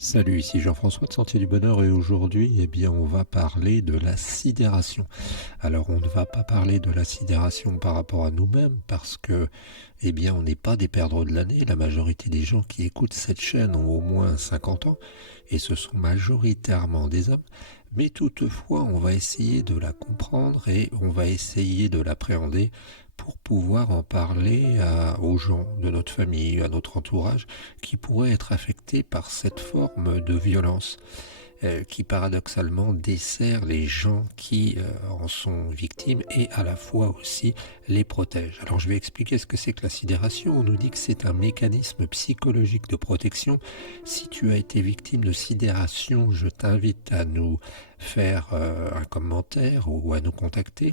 Salut, ici Jean-François de Sentier du Bonheur et aujourd'hui, on va parler de la sidération. Alors, on ne va pas parler de la sidération par rapport à nous-mêmes parce que, on n'est pas des perdreaux de l'année. La majorité des gens qui écoutent cette chaîne ont au moins 50 ans et ce sont majoritairement des hommes. Mais toutefois, on va essayer de la comprendre et on va essayer de l'appréhender pour pouvoir en parler aux gens de notre famille, à notre entourage, qui pourraient être affectés par cette forme de violence qui paradoxalement dessert les gens qui en sont victimes et à la fois aussi les protège. Alors je vais expliquer ce que c'est que la sidération. On nous dit que c'est un mécanisme psychologique de protection. Si tu as été victime de sidération, je t'invite à nous faire un commentaire ou à nous contacter.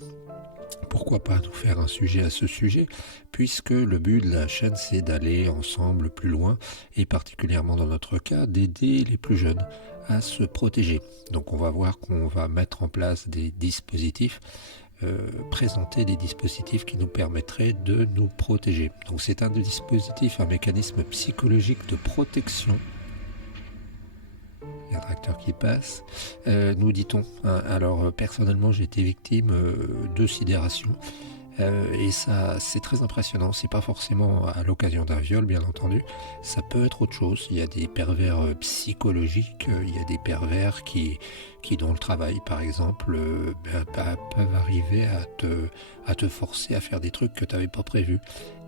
Pourquoi pas nous faire un sujet à ce sujet, puisque le but de la chaîne, c'est d'aller ensemble plus loin, et particulièrement dans notre cas, d'aider les plus jeunes à se protéger. Donc on va voir qu'on va mettre en place des dispositifs, présenter des dispositifs qui nous permettraient de nous protéger. Donc c'est un dispositif, un mécanisme psychologique de protection. Il y a un tracteur qui passe, nous dit-on. Alors personnellement j'ai été victime de sidération et ça c'est très impressionnant. C'est pas forcément à l'occasion d'un viol bien entendu, ça peut être autre chose. Il y a des pervers psychologiques, il y a des pervers qui dans le travail par exemple peuvent arriver à te forcer à faire des trucs que tu n'avais pas prévus.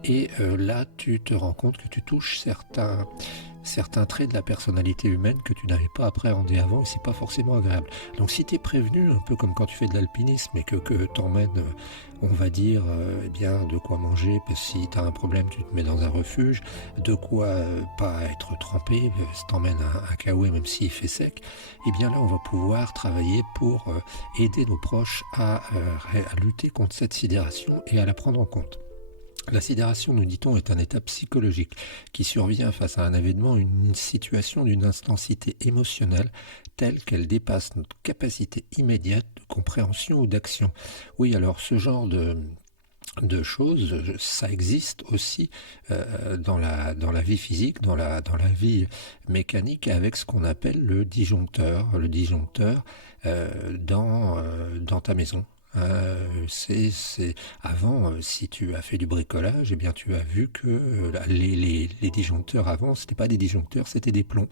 Et là tu te rends compte que tu touches certains traits de la personnalité humaine que tu n'avais pas appréhendé avant et c'est pas forcément agréable. Donc si tu es prévenu, un peu comme quand tu fais de l'alpinisme et que t'emmènes, on va dire, de quoi manger, parce que si tu as un problème, tu te mets dans un refuge, de quoi pas être trempé, si t'emmènes un caouet même s'il fait sec, là on va pouvoir travailler pour aider nos proches à lutter contre cette sidération et à la prendre en compte. La sidération, nous dit-on, est un état psychologique qui survient face à un événement, une situation d'une intensité émotionnelle telle qu'elle dépasse notre capacité immédiate de compréhension ou d'action. Oui, alors ce genre de choses, ça existe aussi dans la vie physique, dans la vie mécanique avec ce qu'on appelle le disjoncteur dans ta maison. Avant, si tu as fait du bricolage, tu as vu que les disjoncteurs avant, c'était pas des disjoncteurs, c'était des plombs.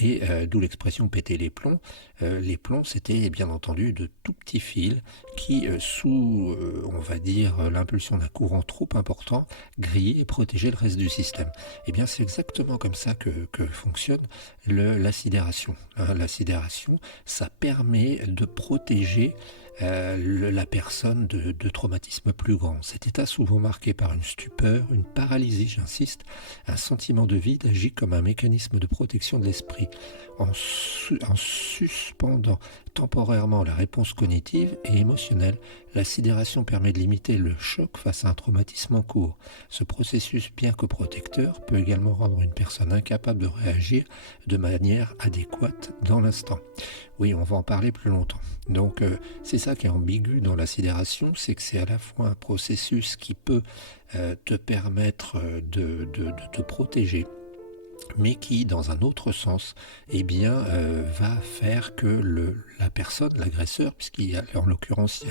Et d'où l'expression péter les plombs. Les plombs, c'était bien entendu de tout petits fils qui, sous, on va dire, l'impulsion d'un courant trop important, grillaient et protégeaient le reste du système. C'est exactement comme ça que fonctionne la sidération. La sidération, ça permet de protéger la personne de traumatismes plus grands. Cet état souvent marqué par une stupeur, une paralysie, j'insiste, un sentiment de vide agit comme un mécanisme de protection de l'esprit. En suspendant temporairement la réponse cognitive et émotionnelle, la sidération permet de limiter le choc face à un traumatisme en cours. Ce processus, bien que protecteur, peut également rendre une personne incapable de réagir de manière adéquate dans l'instant. Oui, on va en parler plus longtemps. Donc, c'est ça qui est ambigu dans la sidération, c'est que c'est à la fois un processus qui peut te permettre de te protéger, mais qui, dans un autre sens, va faire que la personne, l'agresseur, puisqu'il y a, en l'occurrence,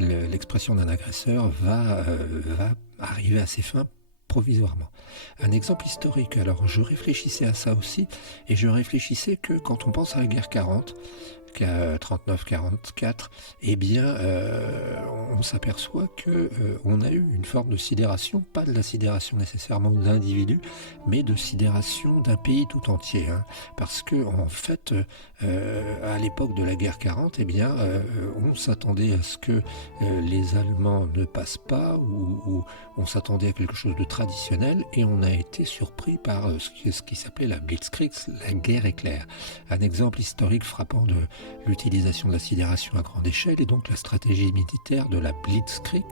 il y a l'expression d'un agresseur, va arriver à ses fins provisoirement. Un exemple historique, alors je réfléchissais à ça aussi, et je réfléchissais que quand on pense à la guerre 39-44, on s'aperçoit que on a eu une forme de sidération, pas de la sidération nécessairement d'individus, mais de sidération d'un pays tout entier, parce que en fait, à l'époque de la guerre 40, on s'attendait à ce que les Allemands ne passent pas, ou on s'attendait à quelque chose de traditionnel, et on a été surpris par ce qui s'appelait la Blitzkrieg, la guerre éclair. Un exemple historique frappant l'utilisation de la sidération à grande échelle et donc la stratégie militaire de la Blitzkrieg.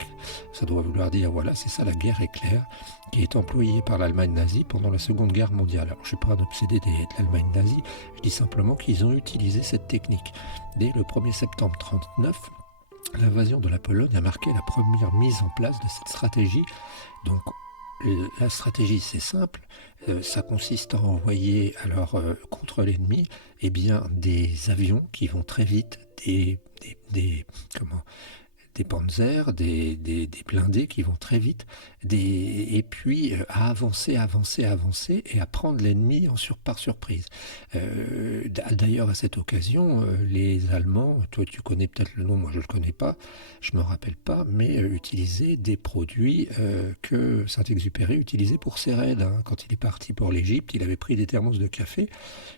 Ça doit vouloir dire, voilà, c'est ça la guerre éclair, qui est employée par l'Allemagne nazie pendant la Seconde Guerre mondiale. Alors, je ne suis pas un obsédé de l'Allemagne nazie, je dis simplement qu'ils ont utilisé cette technique. Dès le 1er septembre 1939, l'invasion de la Pologne a marqué la première mise en place de cette stratégie. Donc, la stratégie, c'est simple, ça consiste à envoyer contre l'ennemi des avions qui vont très vite, des panzers, des blindés qui vont très vite, et puis à avancer et à prendre l'ennemi par surprise. D'ailleurs, à cette occasion, les Allemands, toi tu connais peut-être le nom, moi je ne le connais pas, je ne me rappelle pas, mais utilisaient des produits que Saint-Exupéry utilisait pour ses raids. Quand il est parti pour l'Égypte, il avait pris des thermos de café,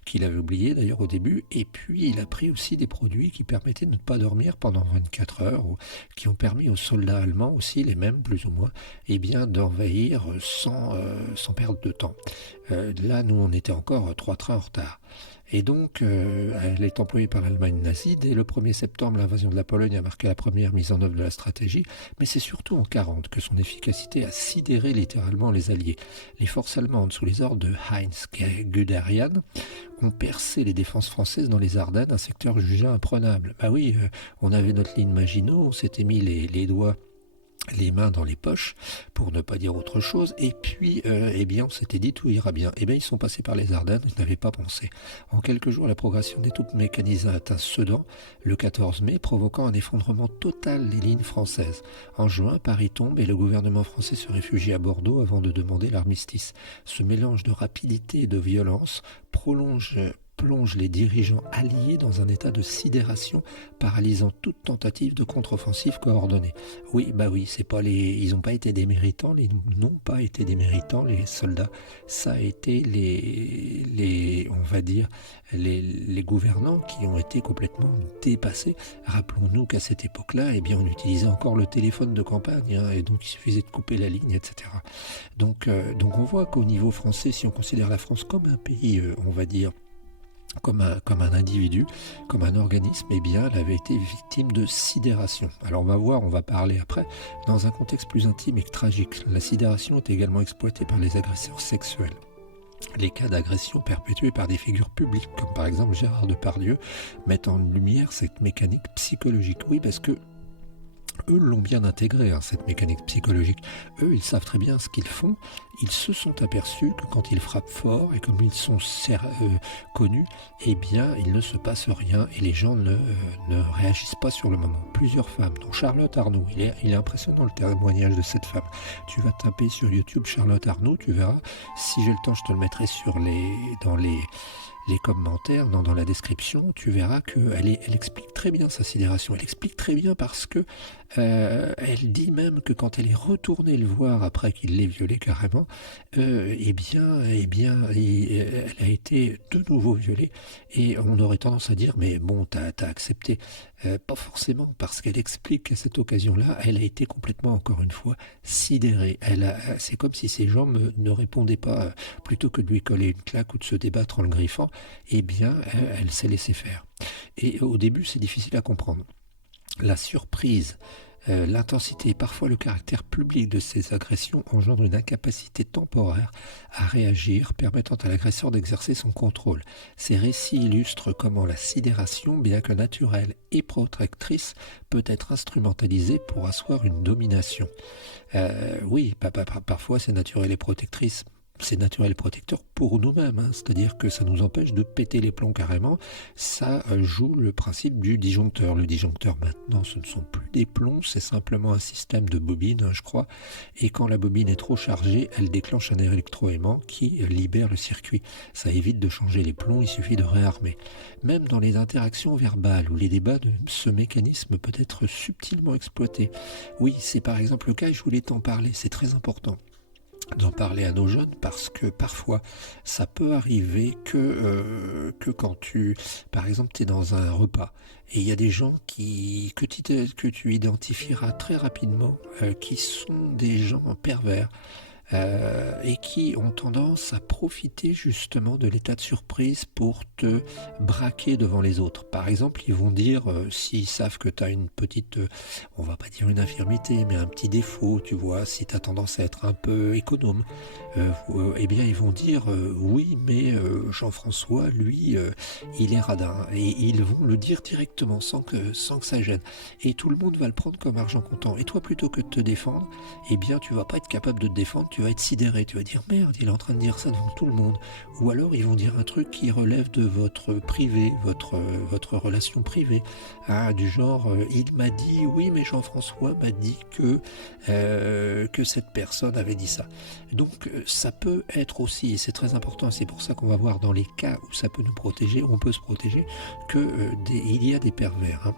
qu'il avait oublié d'ailleurs au début, et puis il a pris aussi des produits qui permettaient de ne pas dormir pendant 24 heures, qui ont permis aux soldats allemands aussi, les mêmes plus ou moins, d'envahir sans perdre de temps. Là, nous, on était encore 3 trains en retard. Et donc, elle est employée par l'Allemagne nazie. Dès le 1er septembre, l'invasion de la Pologne a marqué la première mise en œuvre de la stratégie, mais c'est surtout en 1940 que son efficacité a sidéré littéralement les Alliés. Les forces allemandes, sous les ordres de Heinz Guderian, ont percé les défenses françaises dans les Ardennes, un secteur jugé imprenable. Bah oui, on avait notre ligne Maginot, on s'était mis les mains dans les poches, pour ne pas dire autre chose, et puis on s'était dit tout ira bien. Ils sont passés par les Ardennes, ils n'avaient pas pensé. En quelques jours, la progression des troupes mécanisées a atteint Sedan le 14 mai, provoquant un effondrement total des lignes françaises. En juin, Paris tombe et le gouvernement français se réfugie à Bordeaux avant de demander l'armistice. Ce mélange de rapidité et de violence plonge les dirigeants alliés dans un état de sidération, paralysant toute tentative de contre-offensive coordonnée. Oui, ils n'ont pas été des méritants, les soldats. Ça a été les gouvernants qui ont été complètement dépassés. Rappelons-nous qu'à cette époque-là, on utilisait encore le téléphone de campagne, et donc il suffisait de couper la ligne, etc. Donc on voit qu'au niveau français, si on considère la France comme un pays, comme un individu, comme un organisme, elle avait été victime de sidération. Alors on va parler après, dans un contexte plus intime et tragique. La sidération est également exploitée par les agresseurs sexuels. Les cas d'agression perpétués par des figures publiques, comme par exemple Gérard Depardieu, mettent en lumière cette mécanique psychologique. Oui, parce que eux l'ont bien intégré, cette mécanique psychologique. Eux, ils savent très bien ce qu'ils font. Ils se sont aperçus que quand ils frappent fort et comme ils sont connus, il ne se passe rien et les gens ne réagissent pas sur le moment. Plusieurs femmes, dont Charlotte Arnault, il est impressionnant le témoignage de cette femme. Tu vas taper sur YouTube Charlotte Arnault, tu verras. Si j'ai le temps, je te le mettrai dans les commentaires, dans la description, tu verras qu'elle explique très bien sa sidération. Elle explique très bien parce que elle dit même que quand elle est retournée le voir après qu'il l'ait violée carrément, elle a été de nouveau violée et on aurait tendance à dire mais bon, t'as accepté. Pas forcément, parce qu'elle explique qu'à cette occasion-là, elle a été complètement, encore une fois, sidérée. C'est comme si ses jambes ne répondaient pas, plutôt que de lui coller une claque ou de se débattre en le griffant, elle s'est laissée faire. Et au début, c'est difficile à comprendre. La surprise, l'intensité et parfois le caractère public de ces agressions engendrent une incapacité temporaire à réagir, permettant à l'agresseur d'exercer son contrôle. Ces récits illustrent comment la sidération, bien que naturelle et protectrice, peut être instrumentalisée pour asseoir une domination. Parfois c'est naturel et protectrice. C'est naturel et protecteur pour nous-mêmes, c'est-à-dire que ça nous empêche de péter les plombs carrément. Ça joue le principe du disjoncteur. Le disjoncteur maintenant, ce ne sont plus des plombs, c'est simplement un système de bobine, je crois, et quand la bobine est trop chargée, elle déclenche un électroaimant qui libère le circuit. Ça évite de changer les plombs, il suffit de réarmer. Même dans les interactions verbales ou les débats, ce mécanisme peut être subtilement exploité. Oui, c'est par exemple le cas, et je voulais t'en parler, c'est très important d'en parler à nos jeunes parce que parfois ça peut arriver que quand par exemple tu es dans un repas et il y a des gens que tu identifieras très rapidement qui sont des gens pervers et qui ont tendance à profiter justement de l'état de surprise pour te braquer devant les autres. Par exemple, ils vont dire, s'ils savent que tu as une petite, on va pas dire une infirmité, mais un petit défaut, tu vois, si tu as tendance à être un peu économe, eh bien ils vont dire, oui, mais Jean-François, lui, il est radin. Et ils vont le dire directement, sans que ça gêne. Et tout le monde va le prendre comme argent comptant. Et toi, plutôt que de te défendre, eh bien tu vas pas être capable de te défendre, tu vas être sidéré, tu vas dire merde, il est en train de dire ça devant tout le monde. Ou alors ils vont dire un truc qui relève de votre privé, votre relation privée, du genre il m'a dit, oui mais Jean-François m'a dit que cette personne avait dit ça. Donc ça peut être aussi, et c'est très important, et c'est pour ça qu'on va voir dans les cas où ça peut nous protéger, on peut se protéger, que il y a des pervers, hein,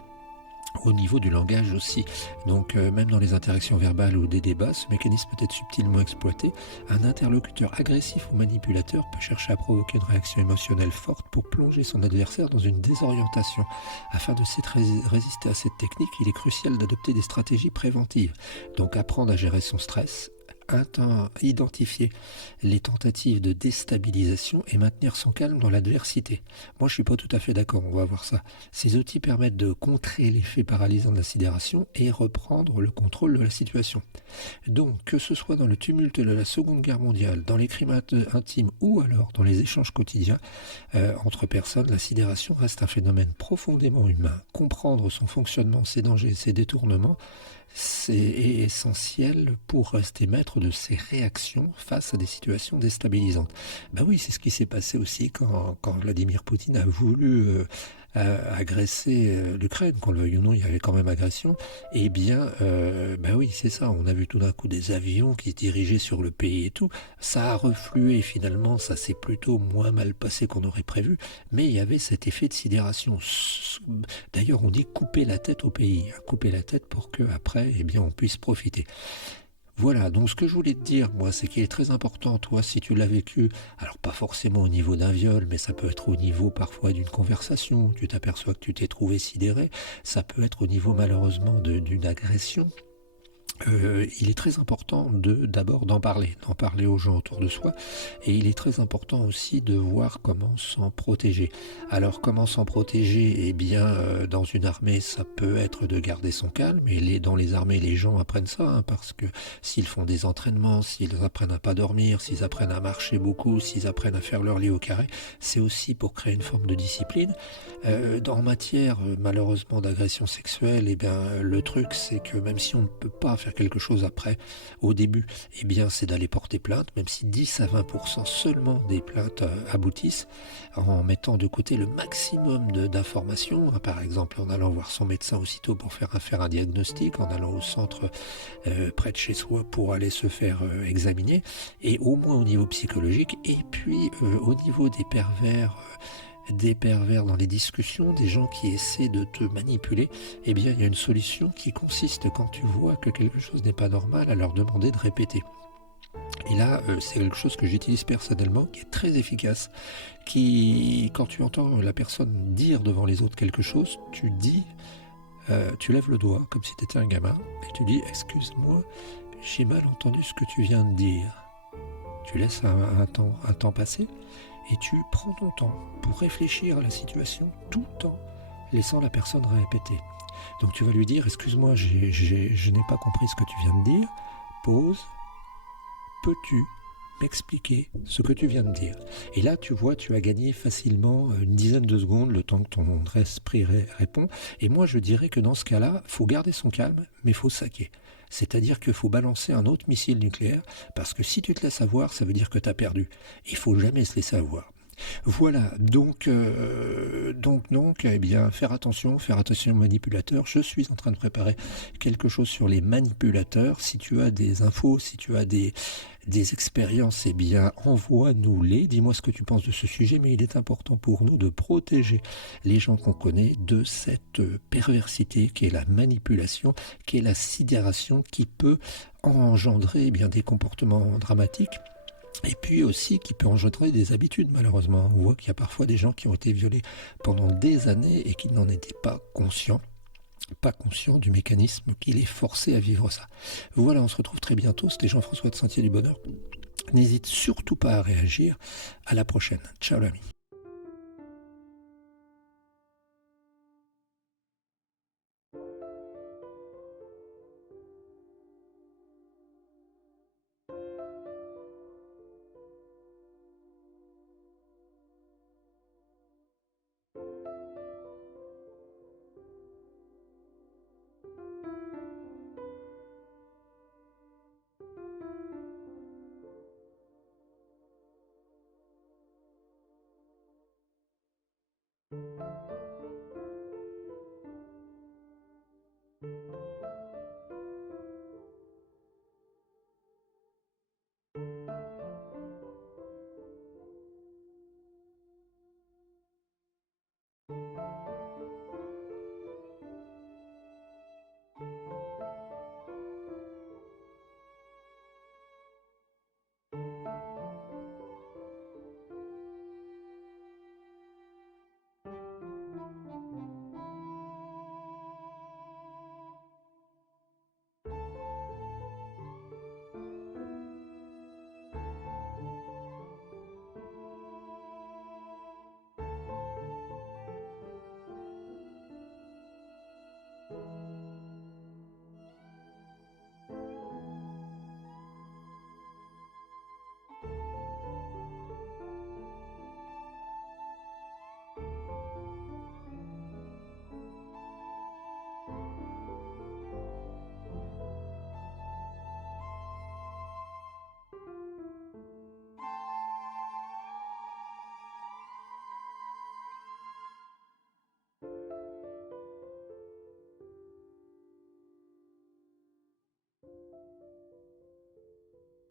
au niveau du langage aussi. Donc même dans les interactions verbales ou des débats, ce mécanisme peut être subtilement exploité. Un interlocuteur agressif ou manipulateur peut chercher à provoquer une réaction émotionnelle forte pour plonger son adversaire dans une désorientation. Afin de résister à cette technique, il est crucial d'adopter des stratégies préventives. Donc apprendre à gérer son stress, identifier les tentatives de déstabilisation et maintenir son calme dans l'adversité. Moi, je suis pas tout à fait d'accord, on va voir ça. Ces outils permettent de contrer l'effet paralysant de la sidération et reprendre le contrôle de la situation. Donc, que ce soit dans le tumulte de la Seconde Guerre mondiale, dans les crimes intimes ou alors dans les échanges quotidiens entre personnes, la sidération reste un phénomène profondément humain. Comprendre son fonctionnement, ses dangers, ses détournements, c'est essentiel pour rester maître de ses réactions face à des situations déstabilisantes. Ben oui, c'est ce qui s'est passé aussi quand Vladimir Poutine a voulu agresser l'Ukraine, qu'on le veuille ou non, il y avait quand même agression. Eh bien, ben oui, c'est ça. On a vu tout d'un coup des avions qui se dirigeaient sur le pays et tout. Ça a reflué finalement, ça s'est plutôt moins mal passé qu'on aurait prévu. Mais il y avait cet effet de sidération. D'ailleurs, on dit couper la tête au pays, couper la tête pour que après, eh bien, on puisse profiter. Voilà, donc ce que je voulais te dire, moi, c'est qu'il est très important, toi, si tu l'as vécu, alors pas forcément au niveau d'un viol, mais ça peut être au niveau parfois d'une conversation, tu t'aperçois que tu t'es trouvé sidéré, ça peut être au niveau malheureusement d'une agression. Il est très important d'abord d'en parler aux gens autour de soi, et il est très important aussi de voir comment s'en protéger. Alors comment s'en protéger? Eh bien, dans une armée, ça peut être de garder son calme, et dans les armées, les gens apprennent ça, hein, parce que s'ils font des entraînements, s'ils apprennent à pas dormir, s'ils apprennent à marcher beaucoup, s'ils apprennent à faire leur lit au carré, c'est aussi pour créer une forme de discipline. En matière, malheureusement, d'agression sexuelle, eh bien, le truc, c'est que même si on ne peut pas faire quelque chose après, au début, eh bien, c'est d'aller porter plainte, même si 10 à 20% seulement des plaintes aboutissent, en mettant de côté le maximum d'informations, hein, par exemple en allant voir son médecin aussitôt pour faire un diagnostic, en allant au centre près de chez soi pour aller se faire examiner, et au moins au niveau psychologique, et puis au niveau des pervers dans les discussions, des gens qui essaient de te manipuler, eh bien il y a une solution qui consiste, quand tu vois que quelque chose n'est pas normal, à leur demander de répéter. Et là, c'est quelque chose que j'utilise personnellement, qui est très efficace, quand tu entends la personne dire devant les autres quelque chose, tu dis, tu lèves le doigt comme si tu étais un gamin, et tu dis « Excuse-moi, j'ai mal entendu ce que tu viens de dire ». Tu laisses un temps passer, et tu prends ton temps pour réfléchir à la situation tout en laissant la personne répéter. Donc tu vas lui dire, excuse-moi, je n'ai pas compris ce que tu viens de dire, pause, peux-tu m'expliquer ce que tu viens de dire? Et là, tu vois, tu as gagné facilement une dizaine de secondes, le temps que ton esprit répond. Et moi, je dirais que dans ce cas-là, il faut garder son calme, mais il faut saquer. C'est-à-dire qu'il faut balancer un autre missile nucléaire, parce que si tu te laisses avoir, ça veut dire que tu as perdu. Il ne faut jamais se laisser avoir. Voilà, donc, eh bien, faire attention aux manipulateurs. Je suis en train de préparer quelque chose sur les manipulateurs. Si tu as des infos, si tu as des expériences, eh bien, envoie-nous-les. Dis-moi ce que tu penses de ce sujet, mais il est important pour nous de protéger les gens qu'on connaît de cette perversité qui est la manipulation, qui est la sidération, qui peut engendrer eh bien, des comportements dramatiques. Et puis aussi qui peut engendrer des habitudes, malheureusement. On voit qu'il y a parfois des gens qui ont été violés pendant des années et qui n'en étaient pas conscients. pas conscient du mécanisme qu'il est forcé à vivre ça. Voilà, on se retrouve très bientôt. C'était Jean-François de Sentier du Bonheur. N'hésite surtout pas à réagir. À la prochaine. Ciao l'ami.